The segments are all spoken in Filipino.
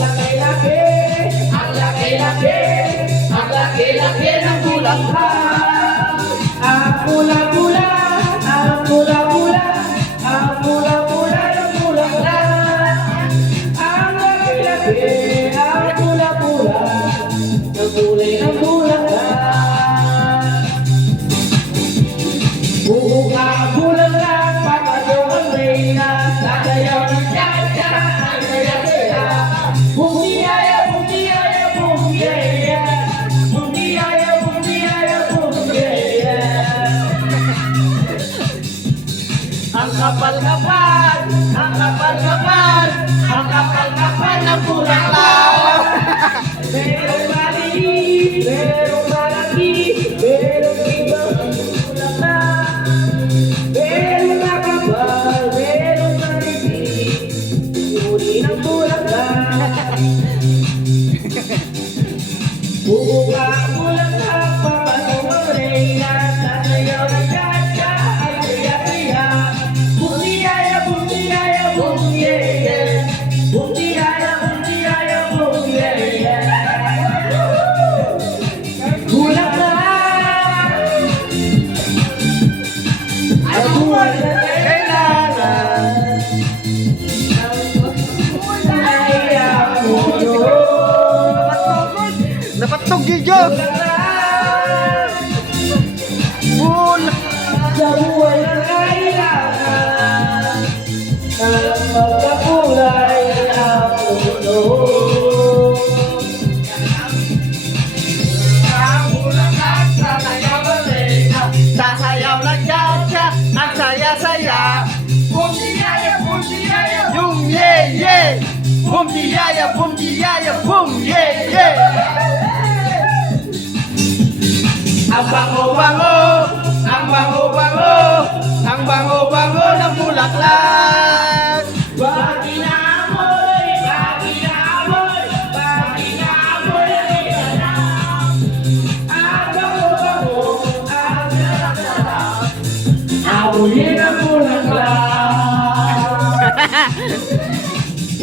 laki-laki, ang laki-laki, ang laki-laki ng bulaklak. Ang pula-pula, ang pula-pula, ang pula-pula ng bulaklak. Ang laki-laki, ang pula-pula, ng kulay ng bulaklak. Buka bulaklak, papasok ang reyna, sasayaw ng cha-cha, ang saya-saya. Bumiyaya, bumiyaya, bumiyaya, bumiyaya, bumiyaya, bumiyaya. Ang kapal-kapal, ang kapal-kapal, ang kapal-kapal ng bulaklak. Merong maliit, merong malaki, merong ibang bulaklak. Merong kakapal, merong maliit, uri ng bulaklak. Buka bulaklak, papasok ang reyna, sasayaw ng cha-cha, ay saya-saya. Bumiyaya, bumiyaya, bumiyaya, bumiyaya, bumiyaya, bumiyaya. Bulaklak ay buwan na kailangan ng kulay ang mundo. Napatog gidyo. Bulaklak. Sa buwan na kailangan ng magkakulay ang mundo. Ang bulaklak sasayaw ang reyna, Sasayaw ng cha-cha, ang saya-saya. bumiyaya, bumiyaya, Yung ye-ye. Boom diyaya, boom diyaya, boom ye-ye. Ang bango-bango, ang bango-bango, ang bango-bango ng bulaklak. Pag inaamoy, pag inaamoy, pag inaamoy ang ilanap. Ang bango-bango, ang sarap-sarap, amoyin ang bulaklak.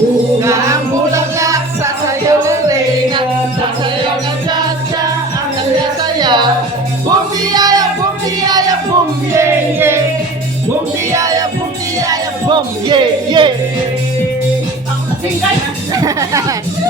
Bunga ang bulaklak, sasayaw ng reyna, sasayaw ng cha-cha, ang saya-saya. Boom diyaya, boom diyaya, boom ye-ye. Boom diyaya, boom diyaya, boom ye-ye. Ang lasing guys!